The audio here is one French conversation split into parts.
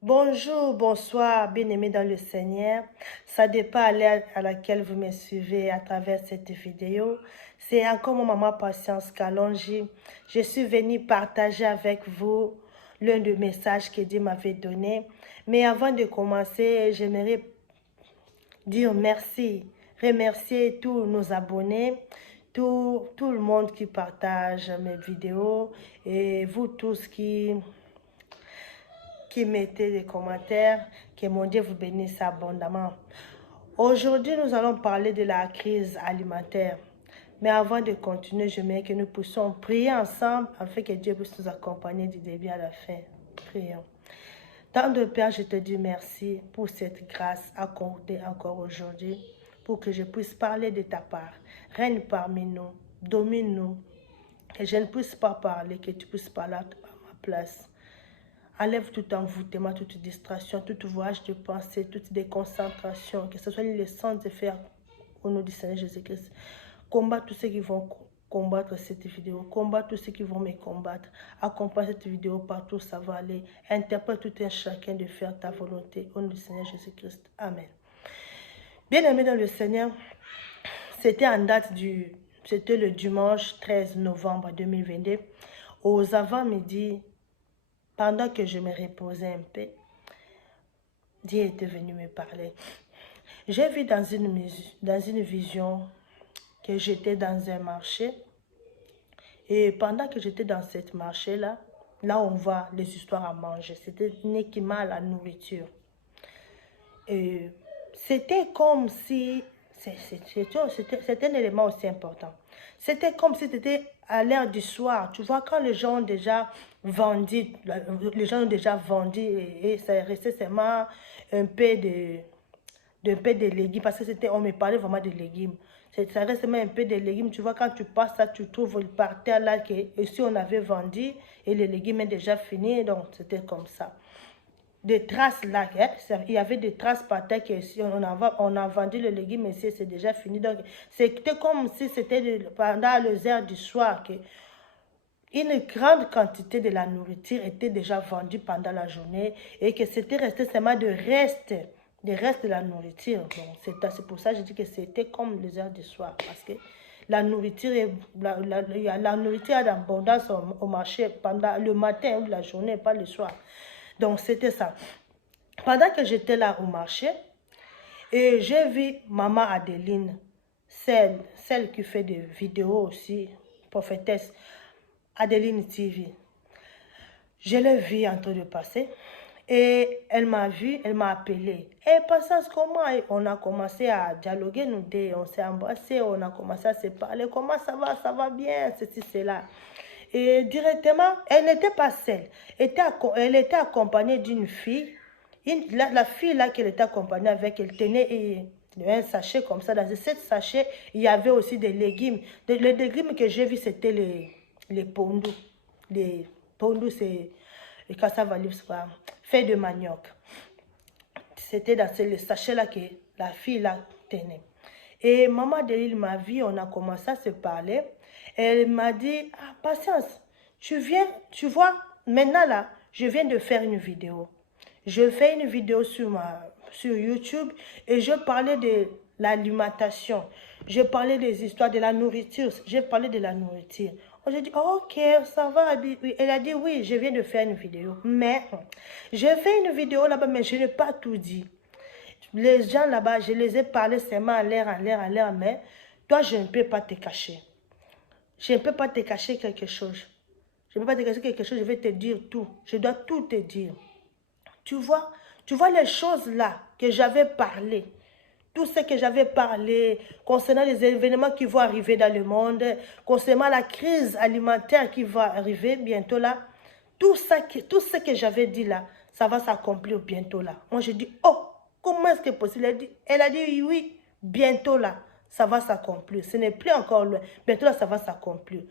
Bonjour, bonsoir, bien-aimés dans le Seigneur. Ça dépend à l'heure à laquelle vous me suivez à travers cette vidéo. C'est encore mon maman Patience Kalonji. Je suis venue partager avec vous l'un des messages que Dieu m'avait donné. Mais avant de commencer, j'aimerais dire merci, remercier tous nos abonnés, tout le monde qui partage mes vidéos et vous tous qui mettez des commentaires, que mon Dieu vous bénisse abondamment. Aujourd'hui, nous allons parler de la crise alimentaire. Mais avant de continuer, j'aimerais que nous puissions prier ensemble afin que Dieu puisse nous accompagner du début à la fin. Prions. Tendre Père, je te dis merci pour cette grâce accordée encore aujourd'hui, pour que je puisse parler de ta part. Règne parmi nous, domine-nous, que je ne puisse pas parler, que tu puisses parler à ma place. Enlève tout envoûtement, toute distraction, tout voyage de pensée, toute déconcentration, que ce soit les sens de faire au nom du Seigneur Jésus-Christ. Combat tous ceux qui vont combattre cette vidéo, combat tous ceux qui vont me combattre. Accompagne cette vidéo partout où ça va aller. Interprète tout un chacun de faire ta volonté au nom du Seigneur Jésus-Christ. Amen. Bien-aimés dans le Seigneur, c'était le dimanche 13 novembre 2022, aux avant-midi. Pendant que je me reposais un peu, Dieu était venu me parler. J'ai vu dans une vision que j'étais dans un marché. Et pendant que j'étais dans ce marché-là, là on voit les histoires à manger. C'était uniquement à la nourriture. Et c'était comme si... C'est un élément aussi important. C'était comme si c'était à l'heure du soir. Tu vois, quand les gens ont déjà vendu, et ça restait seulement un peu de légumes, parce que c'était, on me parlait vraiment de légumes. Ça reste même un peu de légumes. Tu vois, quand tu passes ça, tu trouves par terre là que si on avait vendu et les légumes est déjà fini, donc c'était comme ça. Des traces là, hein? Il y avait des traces par terre que si on a vendu le légume, mais c'est déjà fini. Donc, c'était comme si c'était pendant les heures du soir que une grande quantité de la nourriture était déjà vendue pendant la journée et que c'était resté seulement des restes de la nourriture. C'est pour ça que je dis que c'était comme les heures du soir, parce que la nourriture la nourriture a d'abondance au marché pendant le matin ou la journée, pas le soir. Donc, c'était ça. Pendant que j'étais là au marché, et j'ai vu maman Adeline, celle qui fait des vidéos aussi, prophétesse, Adeline TV. Je l'ai vue en train de passer. Et elle m'a vu, elle m'a appelé. Et Patience, comment? On a commencé à dialoguer, nous deux, on s'est embrassés, on a commencé à se parler. Comment ça va bien, ceci, cela. Et directement, elle n'était pas seule. Elle était accompagnée d'une fille. La fille là qu'elle était accompagnée avec, elle tenait un sachet comme ça. Dans ce sachet, il y avait aussi des légumes. Les légumes que j'ai vus, c'était les pondus. Les pondus, c'est le cassava leaves, fait de manioc. C'était dans le sachet là que la fille là tenait. Et maman de l'île m'a vu, on a commencé à se parler. Elle m'a dit, ah, Patience, tu vois, maintenant là, je viens de faire une vidéo. Je fais une vidéo sur YouTube et je parlais de l'alimentation. Je parlais des histoires de la nourriture. J'ai parlé de la nourriture. J'ai dit, oh, ok, ça va. Elle a dit, oui, je viens de faire une vidéo. Mais, j'ai fait une vidéo là-bas, mais je n'ai pas tout dit. Les gens là-bas, je les ai parlé seulement à l'air, mais toi, je ne peux pas te cacher. Je ne peux pas te cacher quelque chose. Je ne peux pas te cacher quelque chose, je vais te dire tout. Je dois tout te dire. Tu vois les choses là que j'avais parlé. Tout ce que j'avais parlé concernant les événements qui vont arriver dans le monde, concernant la crise alimentaire qui va arriver bientôt là. Tout ce que j'avais dit là, ça va s'accomplir bientôt là. Moi, je dis, oh, comment est-ce que c'est possible? Elle a dit, oui, bientôt là, ça va s'accomplir. Ce n'est plus encore loin. Bientôt là, ça va s'accomplir.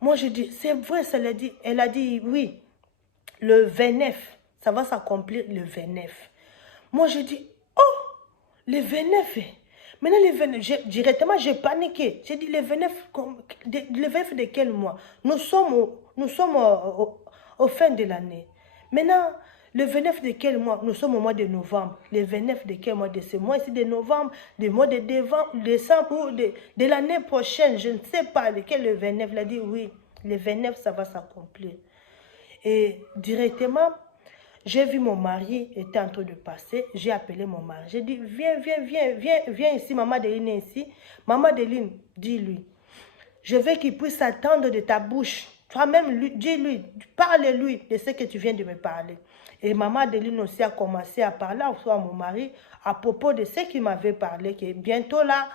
Moi, je dis, c'est vrai, ça l'a dit. Elle a dit, oui, le 29, ça va s'accomplir le 29. Moi, je dis, oh, le 29. Maintenant, le 29, directement, j'ai paniqué. J'ai dit, le 29 de quel mois? Nous sommes au fin de l'année. Maintenant, Le 29 de quel mois? Nous sommes au mois de novembre. Le 29 de quel mois? De ce mois ici de novembre, du mois de décembre ou de l'année prochaine. Je ne sais pas lequel le 29. Il a dit oui, le 29 ça va s'accomplir. Et directement, j'ai vu mon mari était en train de passer. J'ai appelé mon mari. J'ai dit viens ici, maman Adeline est ici. Maman Adeline, dis-lui. Je veux qu'il puisse attendre de ta bouche. Toi-même, dis-lui, parle-lui de ce que tu viens de me parler. Et maman Adeline aussi a commencé à parler à mon mari à propos de ce qu'il m'avait parlé, que bientôt là,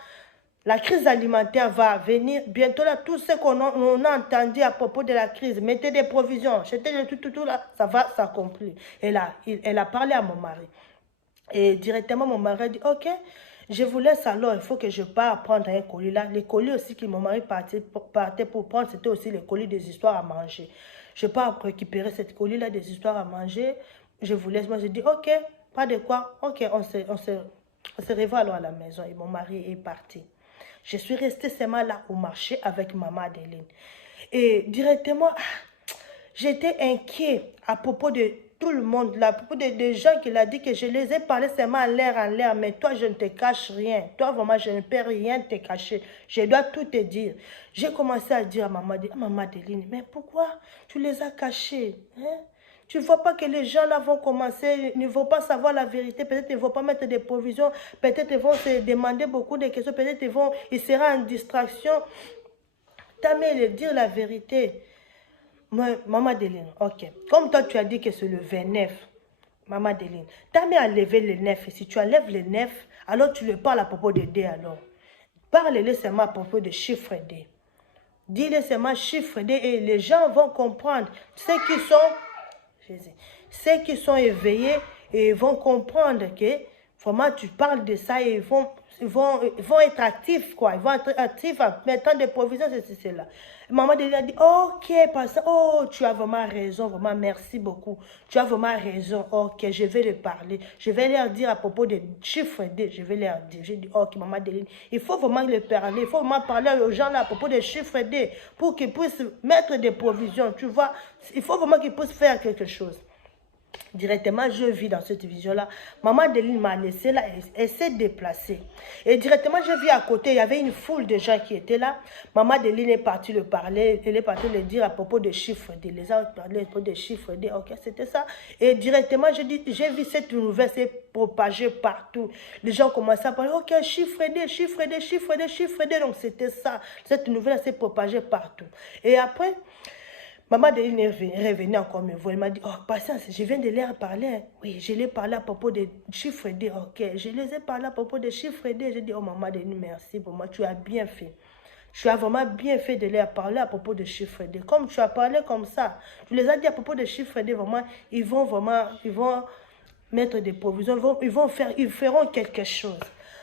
la crise alimentaire va venir. Bientôt là, tout ce qu'on a entendu à propos de la crise, mettez des provisions, jetez tout là, ça va s'accomplir. Et là, elle a parlé à mon mari. Et directement, mon mari a dit, ok, je vous laisse alors, il faut que je parte prendre un colis là. Les colis aussi que mon mari partait pour prendre, c'était aussi les colis des histoires à manger. Je pars récupérer cette colis là des histoires à manger. Je vous laisse. Moi, je dis, ok, pas de quoi. Ok, on se revoit alors à la maison. Et mon mari est parti. Je suis restée seulement là au marché avec maman Adeline. Et directement, j'étais inquiet à propos de tout le monde, là, à propos des gens qui l'ont dit que je les ai parlé seulement en l'air, mais toi, je ne te cache rien. Toi, vraiment, je ne peux rien te cacher. Je dois tout te dire. J'ai commencé à dire à maman Adeline, mais pourquoi tu les as cachés, hein? Tu ne vois pas que les gens là vont commencer, ne vont pas savoir la vérité, peut-être ils ne vont pas mettre des provisions, peut-être ils vont se demander beaucoup de questions, peut-être ils seront en distraction. T'as mieux dire la vérité. Maman Adeline, ok. Comme toi tu as dit que c'est le 29, Maman Adeline, t'as mieux à lever le 9. Et si tu enlèves le 9, alors tu le parles à propos de D alors. Parle-le seulement à propos de chiffre D. Dis-le seulement chiffre D et les gens vont comprendre. Ceux qui sont éveillés et vont comprendre que vraiment tu parles de ça et ils vont être actifs, quoi. Ils vont être actifs en mettant des provisions, c'est là. Maman a dit, ok, oh, tu as vraiment raison, vraiment, merci beaucoup. Tu as vraiment raison, ok, je vais leur parler. Je vais leur dire à propos des chiffres D, je vais leur dire. J'ai dit, ok, maman Adeline, il faut vraiment leur parler, il faut vraiment parler aux gens là à propos des chiffres D pour qu'ils puissent mettre des provisions, tu vois. Il faut vraiment qu'ils puissent faire quelque chose. Directement, je vis dans cette vision-là. Maman Adeline m'a laissé là, elle s'est déplacée. Et directement, je vis à côté, il y avait une foule de gens qui étaient là. Maman Adeline est partie le parler, elle est partie le dire à propos des chiffres. Les gens parlaient à propos des chiffres, ok, c'était ça. Et directement, j'ai vu cette nouvelle s'est propagée partout. Les gens commençaient à parler, ok, chiffre D, chiffre D, chiffre D, chiffre D. Donc, c'était ça. Cette nouvelle s'est propagée partout. Et après, Maman Adeline est revenue encore me voir. Elle m'a dit, oh, patience, je viens de leur parler. Hein. Oui, je l'ai parlé à propos des chiffres D. Ok, je les ai parlé à propos des chiffres D. J'ai dit, oh, Maman Adeline, merci pour moi. Tu as bien fait. Tu as vraiment bien fait de leur parler à propos des chiffres D. Comme tu as parlé comme ça, tu les as dit à propos des chiffres D, vraiment, ils vont mettre des provisions, ils feront quelque chose.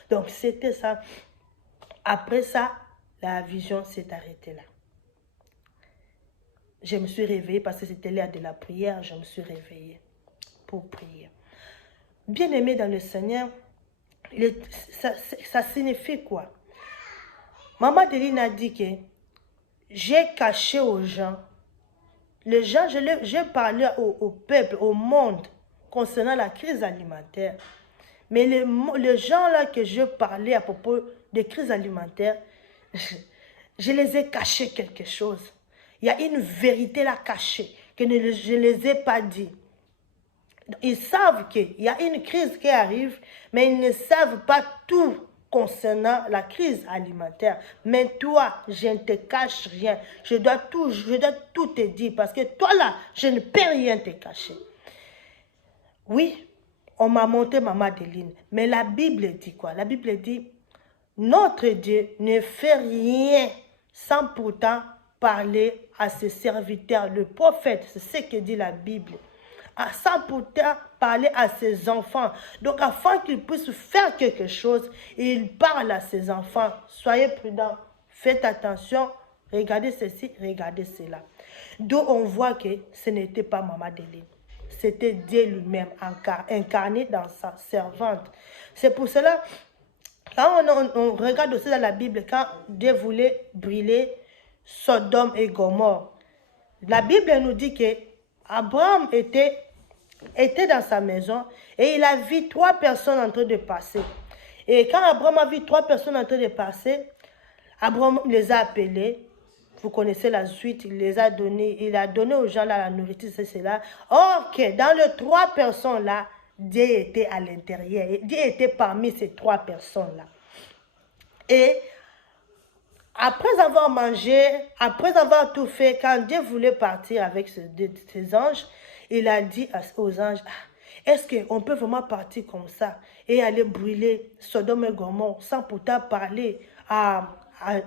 Donc, c'était ça. Après ça, la vision s'est arrêtée là. Je me suis réveillée parce que c'était l'heure de la prière. Je me suis réveillée pour prier. Bien-aimé dans le Seigneur, ça signifie quoi? Maman Adeline a dit que j'ai caché aux gens. Les gens, j'ai parlé au peuple, au monde, concernant la crise alimentaire. Mais les gens là que je parlais à propos de crise alimentaire, je les ai cachés quelque chose. Il y a une vérité là cachée que je ne les ai pas dit. Ils savent qu'il y a une crise qui arrive, mais ils ne savent pas tout concernant la crise alimentaire. Mais toi, je ne te cache rien. Je dois tout te dire parce que toi là, je ne peux rien te cacher. Oui, on m'a montré Maman Adeline, mais la Bible dit quoi? La Bible dit, notre Dieu ne fait rien sans pourtant parler à ses serviteurs, le prophète, c'est ce que dit la Bible, sans pourtant parler à ses enfants. Donc, afin qu'ils puissent faire quelque chose, il parle à ses enfants. Soyez prudents, faites attention, regardez ceci, regardez cela. D'où on voit que ce n'était pas Maman Adeline. C'était Dieu lui-même incarné dans sa servante. C'est pour cela, quand on regarde aussi dans la Bible, quand Dieu voulait brûler Sodome et Gomorrhe, la Bible nous dit que Abraham était était dans sa maison et il a vu 3 personnes en train de passer. Et quand Abraham a vu 3 personnes en train de passer, Abraham les a appelés. Vous connaissez la suite, il a donné aux gens là la nourriture, c'est cela. Or que dans les 3 personnes là, Dieu était à l'intérieur. Dieu était parmi ces 3 personnes là. Et après avoir mangé, après avoir tout fait, quand Dieu voulait partir avec ses anges, il a dit aux anges, est-ce qu'on peut vraiment partir comme ça et aller brûler Sodome et Gomorrhe sans pourtant parler à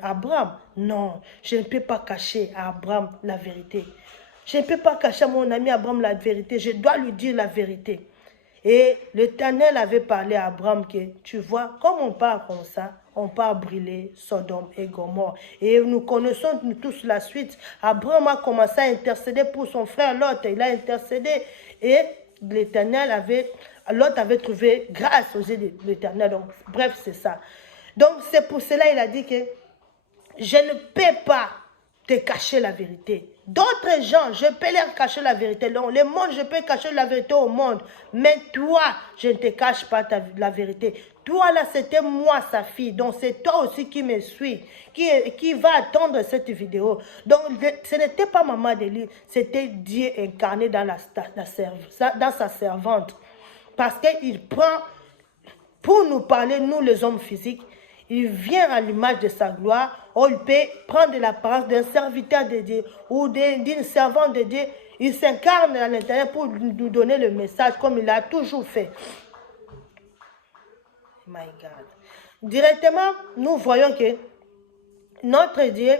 Abraham? Non, je ne peux pas cacher à Abraham la vérité. Je ne peux pas cacher à mon ami Abraham la vérité. Je dois lui dire la vérité. Et l'Éternel avait parlé à Abraham que, tu vois, comme on parle comme ça, on part brûler Sodome et Gomorrhe. Et nous connaissons tous la suite. Abraham a commencé à intercéder pour son frère Lot. Il a intercédé et l'Éternel Lot avait trouvé grâce aux yeux de l'Éternel. Donc, bref, c'est ça. Donc, c'est pour cela qu'il a dit que je ne peux pas te cacher la vérité. D'autres gens, je peux leur cacher la vérité. Non, le monde, je peux cacher la vérité au monde. Mais toi, je ne te cache pas la vérité. Toi, là, c'était moi, sa fille. Donc, c'est toi aussi qui me suis, qui va attendre cette vidéo. Donc, ce n'était pas Maman Adeline, c'était Dieu incarné dans sa servante. Parce qu'il prend, pour nous parler, nous les hommes physiques, il vient à l'image de sa gloire, ou il peut prendre l'apparence d'un serviteur de Dieu ou d'une servante de Dieu. Il s'incarne à l'intérieur pour nous donner le message comme il a toujours fait. My God. Directement, nous voyons que notre Dieu,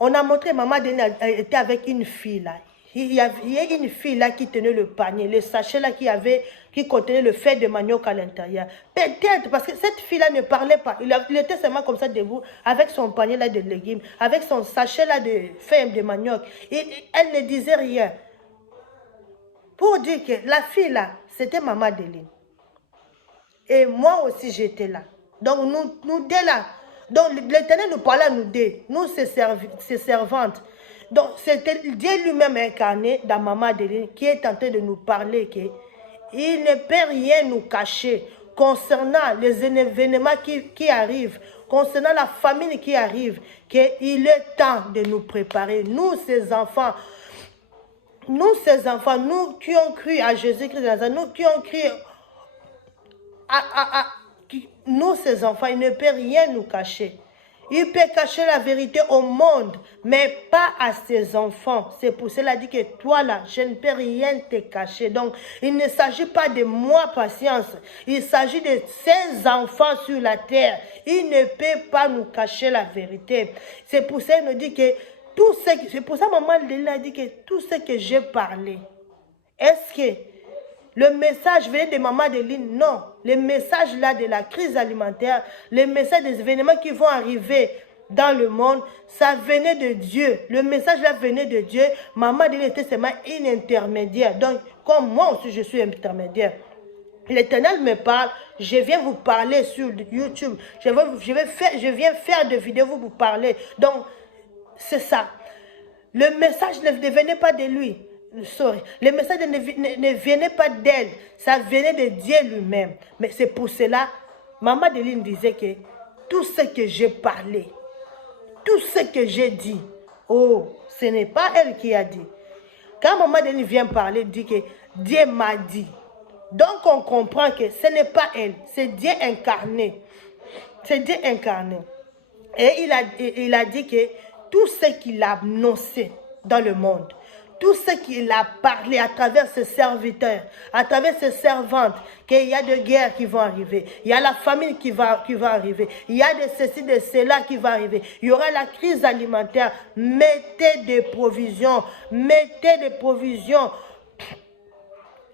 on a montré Maman Adeline était avec une fille là. Il y a une fille là qui tenait le panier, le sachet là qui contenait le fait de manioc à l'intérieur. Peut-être parce que cette fille là ne parlait pas. Il était seulement comme ça debout avec son panier là de légumes, avec son sachet là de fait de manioc. Et elle ne disait rien. Pour dire que la fille là, c'était Maman Adeline. Et moi aussi j'étais là. Donc nous deux là. Donc l'Éternel nous parlait à nous deux, nous ses servantes. Donc, c'était Dieu lui-même incarné dans Maman Adeline qui est en train de nous parler qu'il ne peut rien nous cacher concernant les événements qui arrivent, concernant la famine qui arrive, qu'il est temps de nous préparer. Nous, ces enfants, nous qui ont cru à Jésus-Christ, nous qui ont cru nous, ces enfants, il ne peut rien nous cacher. Il peut cacher la vérité au monde, mais pas à ses enfants. C'est pour cela dit que toi là, je ne peux rien te cacher. Donc, il ne s'agit pas de moi, patience. Il s'agit de ses enfants sur la terre. Il ne peut pas nous cacher la vérité. C'est pour ça qu'il nous dit que c'est pour ça Maman Adeline a dit que tout ce que j'ai parlé, est-ce que le message venait de Maman Adeline? Non. Le message là de la crise alimentaire, le message des événements qui vont arriver dans le monde, ça venait de Dieu. Le message là venait de Dieu. Maman Adeline était seulement une intermédiaire. Donc, comme moi aussi je suis intermédiaire. L'Éternel me parle, je viens vous parler sur YouTube. Je viens faire des vidéos pour vous parler. Donc, c'est ça. Le message ne venait pas de lui. Le message ne venait pas d'elle, ça venait de Dieu lui-même. Mais c'est pour cela, Maman Adeline disait que tout ce que j'ai parlé, tout ce que j'ai dit, oh, ce n'est pas elle qui a dit. Quand Maman Adeline vient parler, elle dit que Dieu m'a dit. Donc on comprend que ce n'est pas elle, c'est Dieu incarné. C'est Dieu incarné. Et il a dit que tout ce qu'il a annoncé dans le monde, tout ce qu'il a parlé à travers ses serviteurs, à travers ses servantes, qu'il y a des guerres qui vont arriver, il y a la famine qui va arriver, il y a de ceci, de cela qui va arriver, il y aura la crise alimentaire. Mettez des provisions,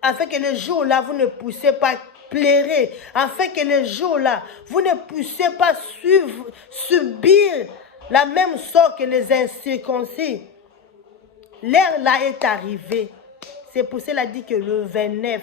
afin que le jour-là, vous ne puissiez pas pleurer, afin que le jour-là, vous ne puissiez pas subir la même sort que les incirconcis. L'heure là est arrivée. C'est pour cela dit que le 29,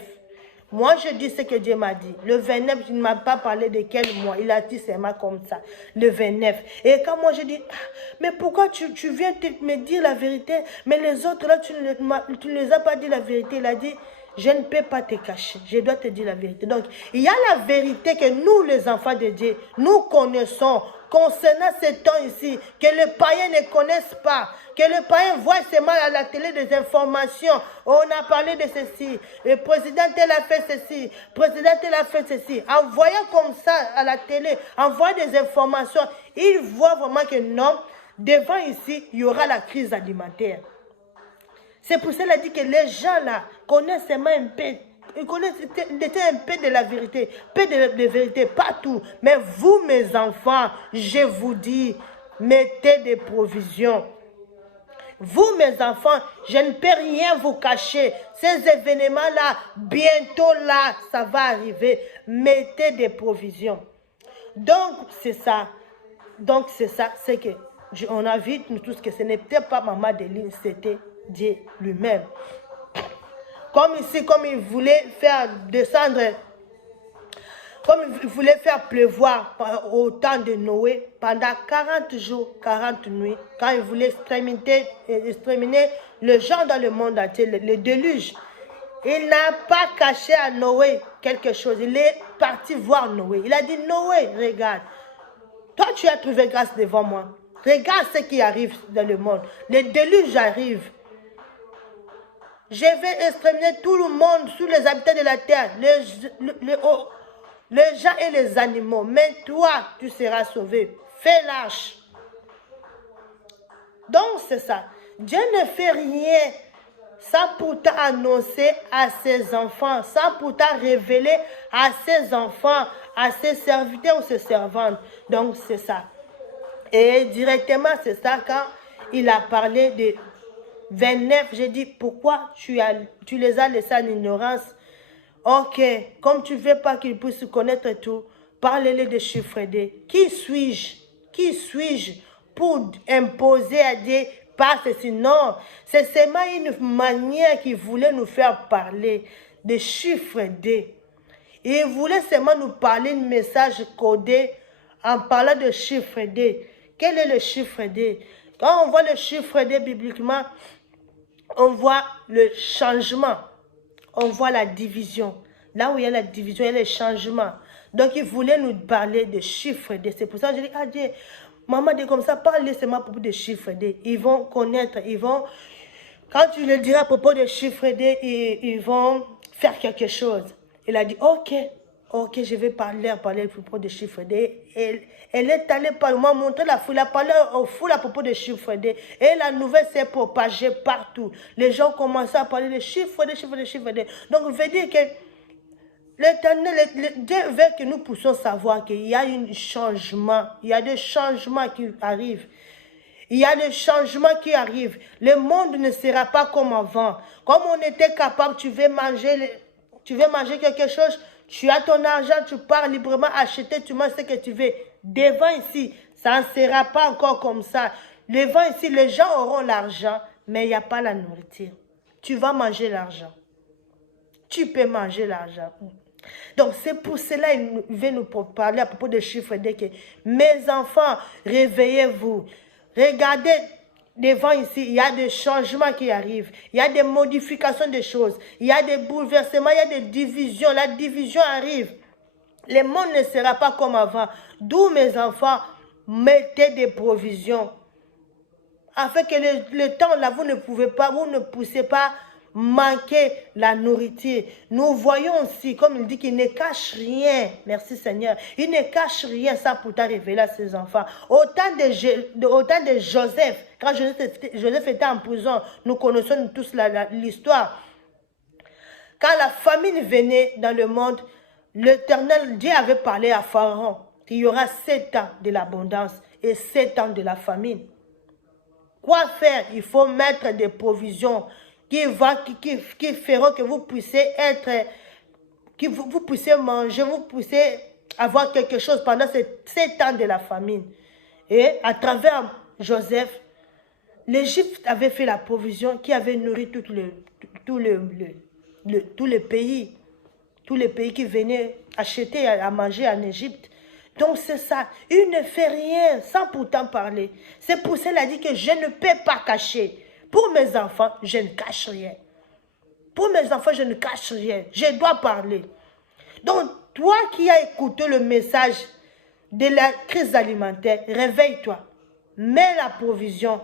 Moi, je dis ce que Dieu m'a dit. Le 29, il ne m'a pas parlé de quel mois. Il a dit seulement comme ça. Le 29. Et quand moi, je dis, ah, mais pourquoi tu viens me dire la vérité? Mais les autres, là, tu ne les as pas dit la vérité. Il a dit, je ne peux pas te cacher. Je dois te dire la vérité. Donc, il y a la vérité que nous, les enfants de Dieu, nous connaissons concernant ce temps ici, que les païens ne connaissent pas, que les païens voient seulement à la télé des informations. On a parlé de ceci, le président tel a fait ceci, le président tel a fait ceci. En voyant comme ça à la télé, en voyant des informations, ils voient vraiment que non, devant ici, il y aura la crise alimentaire. C'est pour cela dit que les gens là connaissent seulement un peu. Ils connaissent un peu de la vérité, peu de vérité, pas tout. Mais vous, mes enfants, je vous dis, mettez des provisions. Vous, mes enfants, je ne peux rien vous cacher. Ces événements-là, bientôt là, ça va arriver. Mettez des provisions. Donc, c'est ça. Donc, c'est ça. C'est que, on a vu, nous tous, que ce n'était pas Maman Deline, c'était Dieu lui-même. Comme ici, comme il voulait faire descendre, comme il voulait faire pleuvoir au temps de Noé, pendant 40 jours, 40 nuits, quand il voulait exterminer le genre dans le monde entier, le déluge, il n'a pas caché à Noé quelque chose. Il est parti voir Noé. Il a dit, Noé, regarde, toi tu as trouvé grâce devant moi. Regarde ce qui arrive dans le monde. Le déluge arrive. Je vais exterminer tout le monde, tous les habitants de la terre, les gens et les animaux. Mais toi, tu seras sauvé. Fais l'arche. Donc, c'est ça. Dieu ne fait rien sans pourtant annoncer à ses enfants, sans pourtant révéler à ses enfants, à ses serviteurs ou ses servantes. Donc, c'est ça. Et directement, c'est ça, quand il a parlé de 29, j'ai dit, pourquoi tu les as laissés en ignorance? Ok, comme tu ne veux pas qu'ils puissent connaître tout, parlez-les de chiffres D. Qui suis-je? Qui suis-je pour imposer à Dieu par ceci? Non, c'est seulement une manière qu'il voulait nous faire parler de chiffres D. Il voulait seulement nous parler un message codé en parlant de chiffre D. Quel est le chiffre D? Quand on voit le chiffre D bibliquement, on voit le changement, on voit la division. Là où il y a la division, il y a le changement. Donc, il voulait nous parler de chiffres D. C'est pour ça que je dis, ah Dieu, maman dit comme ça, parle seulement à propos de chiffres D. Ils vont connaître, ils vont, quand tu le diras à propos de chiffres D, ils vont faire quelque chose. Il a dit, ok, je vais parler à propos de chiffres D. Elle est allée par moi montrer la foule, elle a parlé aux foules à propos de chiffres D. Et la nouvelle s'est propagée partout. Les gens commençaient à parler de chiffres D. Donc, je veux dire que l'Éternel, Dieu veut que nous puissions savoir qu'il y a un changement. Il y a des changements qui arrivent. Il y a des changements qui arrivent. Le monde ne sera pas comme avant. Comme on était capable, tu veux manger quelque chose, tu as ton argent, tu pars librement acheter, tu manges ce que tu veux. Devant ici, ça ne sera pas encore comme ça. Devant ici, les gens auront l'argent, mais il n'y a pas la nourriture. Tu vas manger l'argent. Tu peux manger l'argent. Donc, c'est pour cela qu'il veut nous parler à propos des chiffres. Que mes enfants, réveillez-vous. Regardez devant ici, il y a des changements qui arrivent. Il y a des modifications des choses. Il y a des bouleversements, il y a des divisions. La division arrive. Le monde ne sera pas comme avant. D'où, mes enfants, mettez des provisions. Afin que le temps là, vous ne poussez pas manquer la nourriture. Nous voyons aussi, comme il dit, qu'il ne cache rien. Merci Seigneur. Il ne cache rien sans pourtant révéler à ses enfants. Autant de Joseph, quand Joseph était en prison, nous connaissons tous l'histoire. Quand la famine venait dans le monde, l'Éternel, Dieu avait parlé à Pharaon qu'il y aura 7 ans de l'abondance et 7 ans de la famine. Quoi faire? Il faut mettre des provisions qui feront que vous puissiez vous puissiez manger, vous puissiez avoir quelque chose pendant ces 7 ans de la famine. Et à travers Joseph, l'Égypte avait fait la provision qui avait nourri tout le pays. tous les pays qui venaient acheter à manger en Égypte. Donc c'est ça, il ne fait rien sans pourtant parler. C'est pour cela qu'il a dit que je ne peux pas cacher. Pour mes enfants, je ne cache rien. Pour mes enfants, je ne cache rien. Je dois parler. Donc, toi qui as écouté le message de la crise alimentaire, réveille-toi. Mets la provision.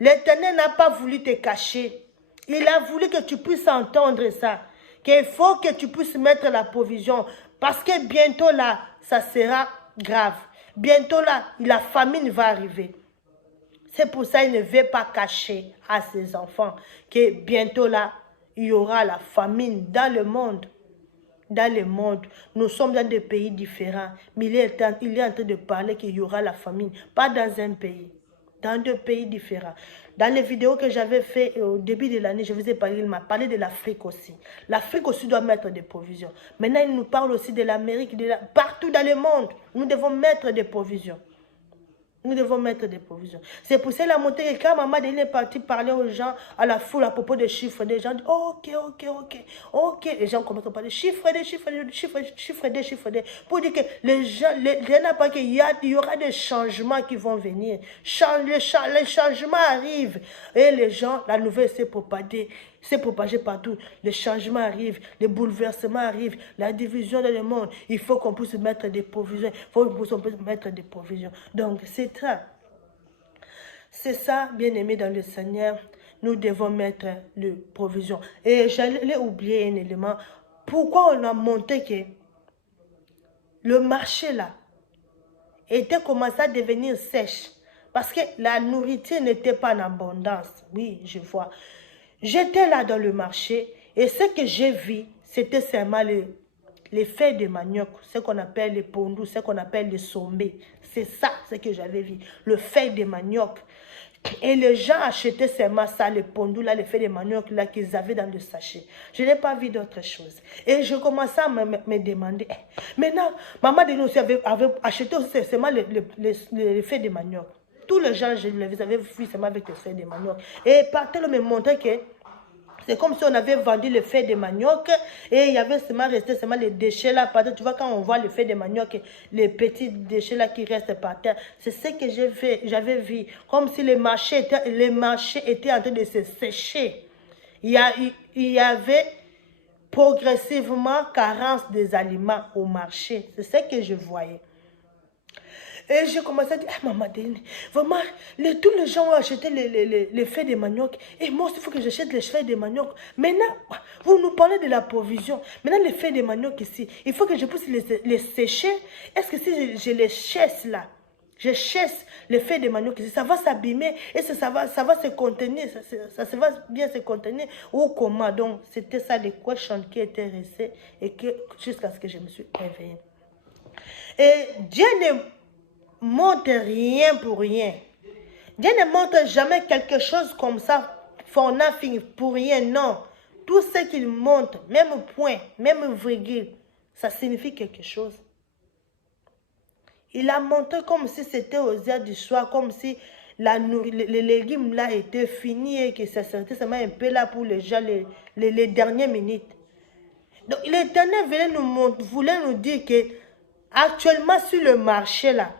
L'Éternel n'a pas voulu te cacher. Il a voulu que tu puisses entendre ça. Qu'il faut que tu puisses mettre la provision. Parce que bientôt là, ça sera grave. Bientôt là, la famine va arriver. C'est pour ça qu'il ne veut pas cacher à ses enfants que bientôt là, il y aura la famine dans le monde. Dans le monde, nous sommes dans des pays différents, mais il est en train de parler qu'il y aura la famine, pas dans un pays, dans deux pays différents. Dans les vidéos que j'avais fait au début de l'année, je vous ai parlé, il m'a parlé de l'Afrique aussi. L'Afrique aussi doit mettre des provisions. Maintenant, il nous parle aussi de l'Amérique, partout dans le monde, nous devons mettre des provisions. Nous devons mettre des provisions. C'est pour cela montée que quand Maman est partie parler aux gens, à la foule, à propos des chiffres, des gens disent oh, ok. Les gens commencent à parler chiffres, pour dire que les gens, pas qu'il y aura des changements qui vont venir. Les changements arrivent. Et les gens, la nouvelle s'est propagée partout. Les changements arrivent, les bouleversements arrivent, la division dans le monde. Il faut qu'on puisse mettre des provisions. Donc, c'est ça, bien-aimé dans le Seigneur. Nous devons mettre les provisions. Et j'allais oublier un élément. Pourquoi on a monté que le marché là était commencé à devenir sèche? Parce que la nourriture n'était pas en abondance. Oui, je vois. J'étais là dans le marché et ce que j'ai vu, c'était seulement les feuilles de manioc, ce qu'on appelle les pondous, ce qu'on appelle les sombés. C'est ça ce que j'avais vu, le feuille de manioc. Et les gens achetaient seulement ça, les pondous, là, les feuilles de manioc là qu'ils avaient dans le sachet. Je n'ai pas vu d'autre chose. Et je commençais à me demander, maintenant, maman de nous aussi avait acheté aussi seulement les feuilles de manioc. Tous les gens, je les avais vus seulement avec les feuilles de manioc. Et partout, me montrait que c'est comme si on avait vendu le feuilles de manioc et il y avait resté seulement les déchets là par terre. Tu vois, quand on voit les feuilles de manioc, les petits déchets là qui restent par terre, c'est ce que j'avais vu. Comme si les marchés étaient en train de se sécher. Il y avait progressivement carence des aliments au marché. C'est ce que je voyais. Et j'ai commencé à dire, ah maman, vraiment, tous les gens ont acheté les feuilles de manioc. Et moi aussi, il faut que j'achète les feuilles de manioc. Maintenant, vous nous parlez de la provision. Maintenant, les feuilles de manioc ici, il faut que je puisse les sécher. Est-ce que si je les chasse là, je chasse les feuilles de manioc ici, ça va s'abîmer et ça va se contenir, ça va bien se contenir ou comment? Donc, c'était ça les questions qui étaient restées et jusqu'à ce que je me suis réveillée. Et Dieu ne montre rien pour rien. Dieu ne montre jamais quelque chose comme ça for nothing, pour rien, non. Tout ce qu'il montre, même point, même virgule, ça signifie quelque chose. Il a montré comme si c'était aux heures du soir, comme si les légumes là étaient finis et que ça sentait seulement un peu là pour les gens, les dernières minutes. Donc l'Éternel voulait nous dire que actuellement sur le marché là,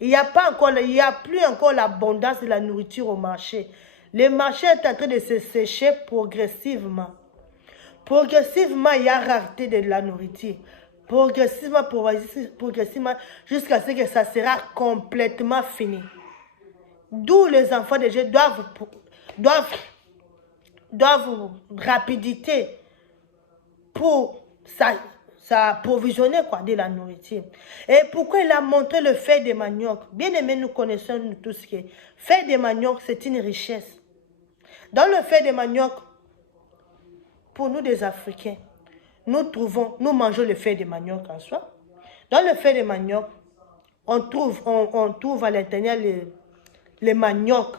il n'y a plus encore l'abondance de la nourriture au marché. Le marché est en train de se sécher progressivement. Progressivement, il y a rareté de la nourriture. Progressivement, jusqu'à ce que ça sera complètement fini. D'où les enfants de Dieu doivent rapidité pour s'approvisionner de la nourriture. Et pourquoi il a montré le feuille de manioc? Bien aimé, nous connaissons tout ce qui est. Feuille de manioc, c'est une richesse. Dans le feuille de manioc, pour nous des Africains, nous mangeons le feuille de manioc en soi. Dans le feuille de manioc, on trouve à l'intérieur le manioc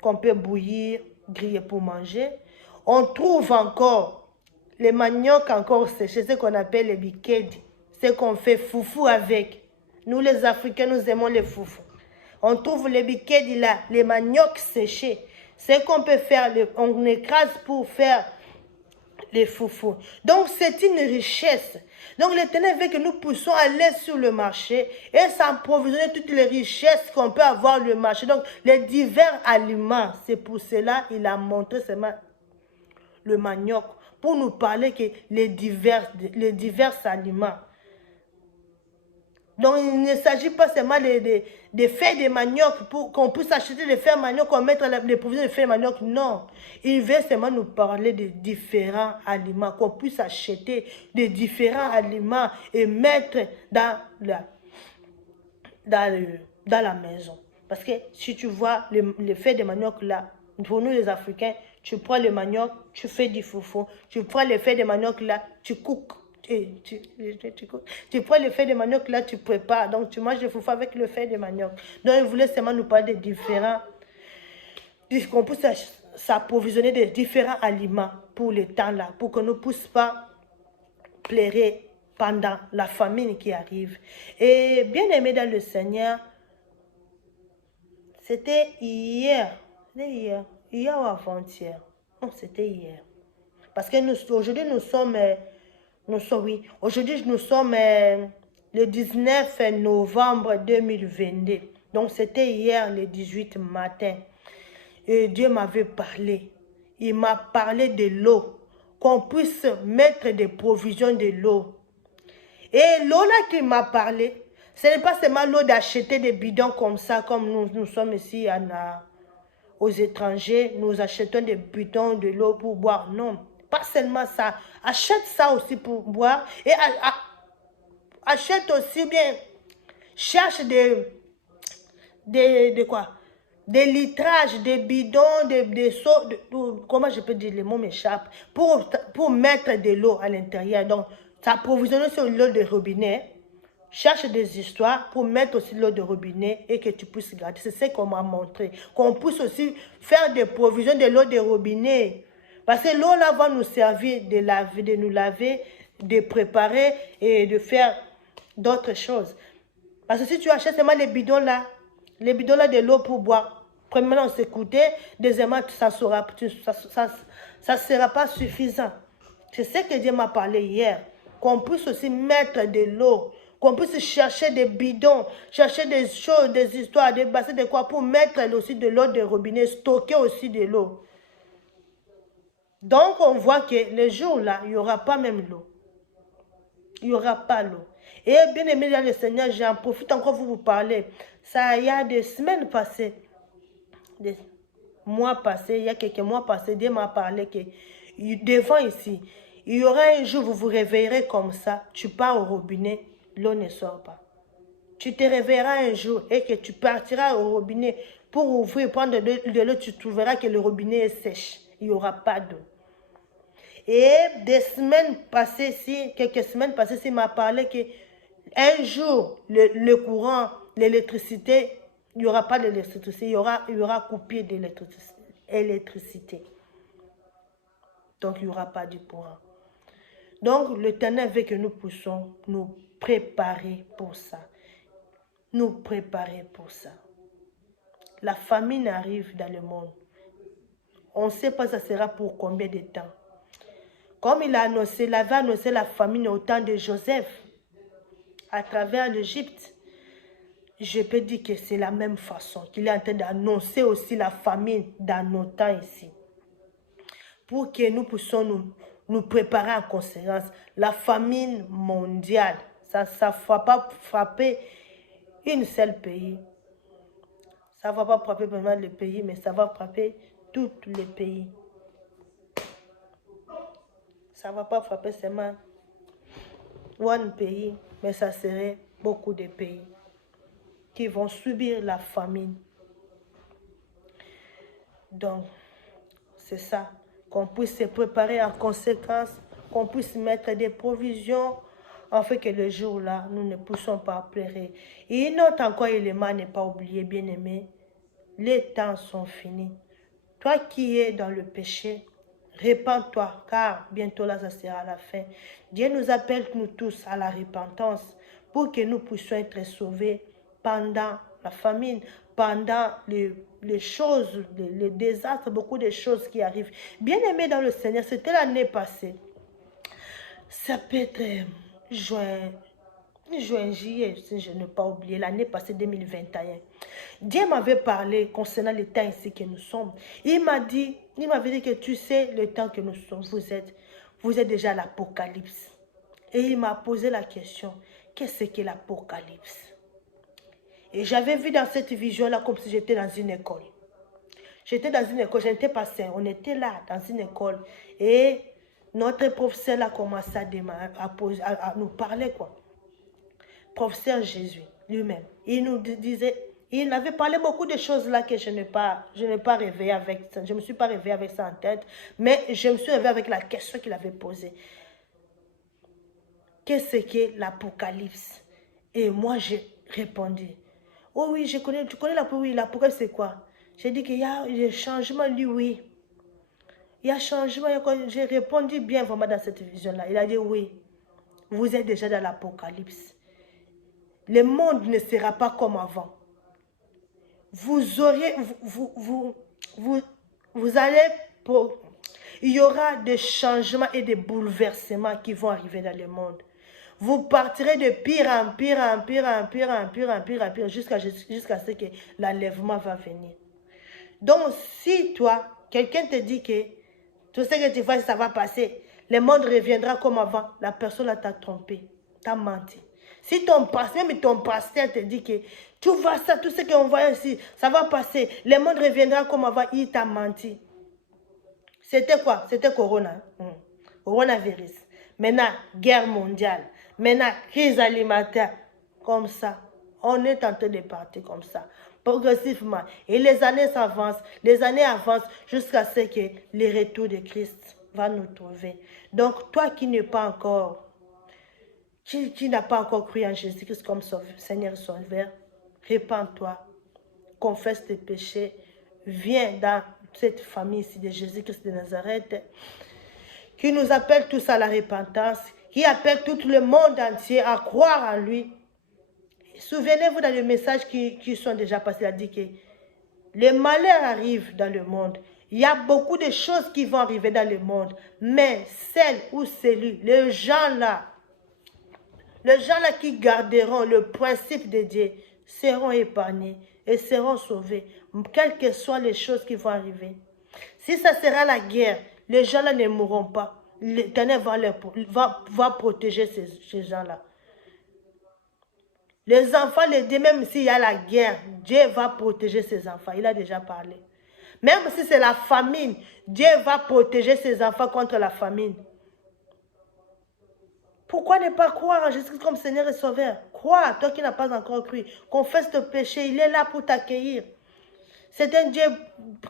qu'on peut bouillir, griller pour manger. On trouve encore les manioc encore séchés, ce qu'on appelle les bikedi, ce qu'on fait foufou avec. Nous les Africains, nous aimons les foufous. On trouve les bikedi là, les manioc séchés. Ce qu'on peut faire, on écrase pour faire les foufous. Donc, c'est une richesse. Donc, l'Éternel veut que nous puissions aller sur le marché et s'approvisionner toutes les richesses qu'on peut avoir sur le marché. Donc, les divers aliments. C'est pour cela qu'il a montré seulement le manioc, pour nous parler que les divers aliments. Donc, il ne s'agit pas seulement de faire des manioc pour qu'on puisse acheter des fers manioc, qu'on mette les provisions de fers manioc. Non. Il veut seulement nous parler de différents aliments, qu'on puisse acheter de différents aliments et mettre dans la maison. Parce que si tu vois le fers de manioc là, pour nous les Africains, tu prends le manioc, tu fais du foufou. Tu prends le fers de manioc là, tu cookes. Tu prends le fer de manioc là, tu prépares. Donc, tu manges le foufou avec le fer de manioc. Donc, il voulait seulement nous parler de différents... qu'on puisse s'approvisionner de différents aliments pour le temps là. Pour que nous ne puissions pas pleurer pendant la famine qui arrive. Et bien aimé dans le Seigneur, c'était hier. Hier ou avant-hier. Non, c'était hier. Parce que aujourd'hui, aujourd'hui, nous sommes le 19 novembre 2022. Donc, c'était hier, le 18 matin. Et Dieu m'avait parlé. Il m'a parlé de l'eau. Qu'on puisse mettre des provisions de l'eau. Et l'eau là qu'il m'a parlé, ce n'est pas seulement l'eau d'acheter des bidons comme ça, comme nous sommes ici aux étrangers. Nous achetons des bidons de l'eau pour boire. Non. Pas seulement ça. Achète ça aussi pour boire. Et achète aussi bien. Cherche de quoi? Des litrages, des bidons, des seaux. Comment je peux dire, les mots m'échappent. Pour mettre de l'eau à l'intérieur. Donc, t'approvisionner sur l'eau de robinet. Cherche des histoires pour mettre aussi l'eau de robinet et que tu puisses garder. C'est ce qu'on m'a montré. Qu'on puisse aussi faire des provisions de l'eau de robinet. Parce que l'eau là va nous servir de nous laver, de préparer et de faire d'autres choses. Parce que si tu achètes seulement les bidons là de l'eau pour boire, premièrement on s'écoutait, deuxièmement ça ne sera pas suffisant. C'est ce que Dieu m'a parlé hier. Qu'on puisse aussi mettre de l'eau, qu'on puisse chercher des bidons, chercher des choses, des histoires, des bassins, de quoi pour mettre aussi de l'eau de robinet, stocker aussi de l'eau. Donc, on voit que les jours-là, il n'y aura pas même l'eau. Il n'y aura pas l'eau. Et bien aimé dans le Seigneur, j'en profite encore pour vous parler. Ça, il y a des semaines passées, des mois passés, il y a quelques mois passés, Dieu m'a parlé que devant ici, il y aura un jour, vous vous réveillerez comme ça, tu pars au robinet, l'eau ne sort pas. Tu te réveilleras un jour et que tu partiras au robinet pour ouvrir, prendre de l'eau, tu trouveras que le robinet est sèche. Il n'y aura pas d'eau. Et des semaines passées, quelques semaines passées, il m'a parlé qu'un jour, le courant, l'électricité, il n'y aura pas d'électricité, il y aura coupé d'électricité. Donc, il n'y aura pas de courant. Donc, l'Éternel veut que nous puissions nous préparer pour ça. Nous préparer pour ça. La famine arrive dans le monde. On ne sait pas ça sera pour combien de temps. Comme il avait annoncé la famine au temps de Joseph, à travers l'Égypte, je peux dire que c'est la même façon qu'il est en train d'annoncer aussi la famine dans nos temps ici. Pour que nous puissions nous préparer en conséquence. La famine mondiale, ça ne va pas frapper un seul pays. Ça ne va pas frapper vraiment le pays, mais ça va frapper tous les pays. Ça ne va pas frapper seulement un pays, mais ça serait beaucoup de pays qui vont subir la famine. Donc, c'est ça. Qu'on puisse se préparer en conséquence, qu'on puisse mettre des provisions, afin que le jour-là, nous ne puissions pas pleurer. Et un autre encore élément, n'est pas oublié, bien-aimé, les temps sont finis. Toi qui es dans le péché, répands-toi, car bientôt là, ça sera la fin. Dieu nous appelle, nous tous, à la repentance, pour que nous puissions être sauvés pendant la famine, pendant les choses, les désastres, beaucoup de choses qui arrivent. Bien aimé dans le Seigneur, c'était l'année passée. Ça peut être juin, juillet, si je n'ai pas oublié, l'année passée 2021. Dieu m'avait parlé concernant le temps ici que nous sommes. Il m'avait dit que tu sais le temps que nous sommes, vous êtes déjà à l'Apocalypse. Et il m'a posé la question, qu'est-ce que l'Apocalypse? Et j'avais vu dans cette vision-là comme si j'étais dans une école. J'étais dans une école, je n'étais pas sain, on était là dans une école. Et notre professeur a commencé à nous parler, quoi. Professeur Jésus lui-même, il nous disait, il avait parlé beaucoup de choses là que je n'ai pas réveillé avec, je ne me suis pas réveillé avec ça en tête, mais je me suis réveillé avec la question qu'il avait posée. Qu'est-ce que l'Apocalypse? Et moi j'ai répondu, oh oui, tu connais l'Apocalypse, oui, l'Apocalypse c'est quoi? J'ai dit qu'il y a des changements, lui, oui. Il y a changement, j'ai répondu bien vraiment dans cette vision-là. Il a dit oui, vous êtes déjà dans l'Apocalypse. Le monde ne sera pas comme avant. Vous allez, il y aura des changements et des bouleversements qui vont arriver dans le monde. Vous partirez de pire en pire, en pire, en pire, en pire, en pire, en pire, jusqu'à ce que l'enlèvement va venir. Donc, si toi, quelqu'un te dit que tout ce que tu vois, ça va passer, le monde reviendra comme avant, la personne t'a trompé, t'a menti. Si même ton pasteur te dit que tu vois ça, tout ce qu'on voit ici, ça va passer, le monde reviendra comme avant, il t'a menti. C'était quoi? C'était Corona. Coronavirus. Maintenant, guerre mondiale. Maintenant, crise alimentaire. Comme ça. On est en train de partir comme ça. Progressivement. Et les années s'avancent. Les années avancent jusqu'à ce que le retour de Christ va nous trouver. Donc, toi qui n'es pas encore, qui n'a pas encore cru en Jésus-Christ comme Seigneur et Sauveur, répands-toi. Confesse tes péchés. Viens dans cette famille ici de Jésus-Christ de Nazareth, qui nous appelle tous à la repentance, qui appelle tout le monde entier à croire en lui. Souvenez-vous dans les messages qui sont déjà passés, il a dit que les malheurs arrivent dans le monde. Il y a beaucoup de choses qui vont arriver dans le monde, mais celles ou celui, les gens là qui garderont le principe de Dieu seront épargnés et seront sauvés, quelles que soient les choses qui vont arriver. Si ça sera la guerre, les gens là ne mourront pas. L'Éternel va protéger ces gens-là. Les enfants, même s'il y a la guerre, Dieu va protéger ses enfants. Il a déjà parlé. Même si c'est la famine, Dieu va protéger ses enfants contre la famine. Pourquoi ne pas croire en Jésus comme Seigneur et Sauveur? Crois, toi qui n'as pas encore cru. Confesse tes péchés, il est là pour t'accueillir. C'est un Dieu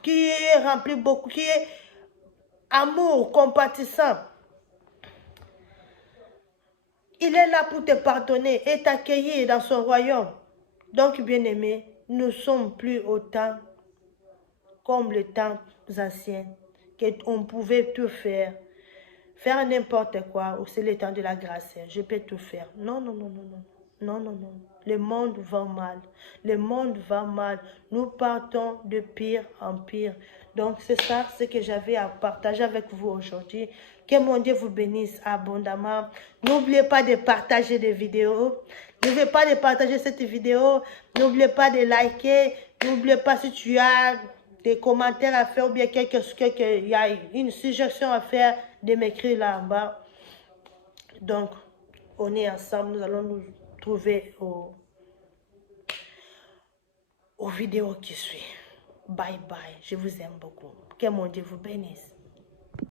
qui est rempli beaucoup, qui est amour, compatissant. Il est là pour te pardonner et t'accueillir dans son royaume. Donc, bien-aimés, nous ne sommes plus au temps comme les temps anciens, qu'on pouvait tout faire. Faire n'importe quoi, ou c'est le temps de la grâce, je peux tout faire. Non, non, non, non, non. Non, non, non. Le monde va mal. Le monde va mal. Nous partons de pire en pire. Donc, c'est ça ce que j'avais à partager avec vous aujourd'hui. Que mon Dieu vous bénisse abondamment. N'oubliez pas de partager des vidéos. N'oubliez pas de partager cette vidéo. N'oubliez pas de liker. N'oubliez pas si tu as des commentaires à faire ou bien il y a une suggestion à faire, de m'écrire là en bas. Donc, on est ensemble. Nous allons nous trouver aux vidéos qui suivent. Bye bye. Je vous aime beaucoup. Que mon Dieu vous bénisse.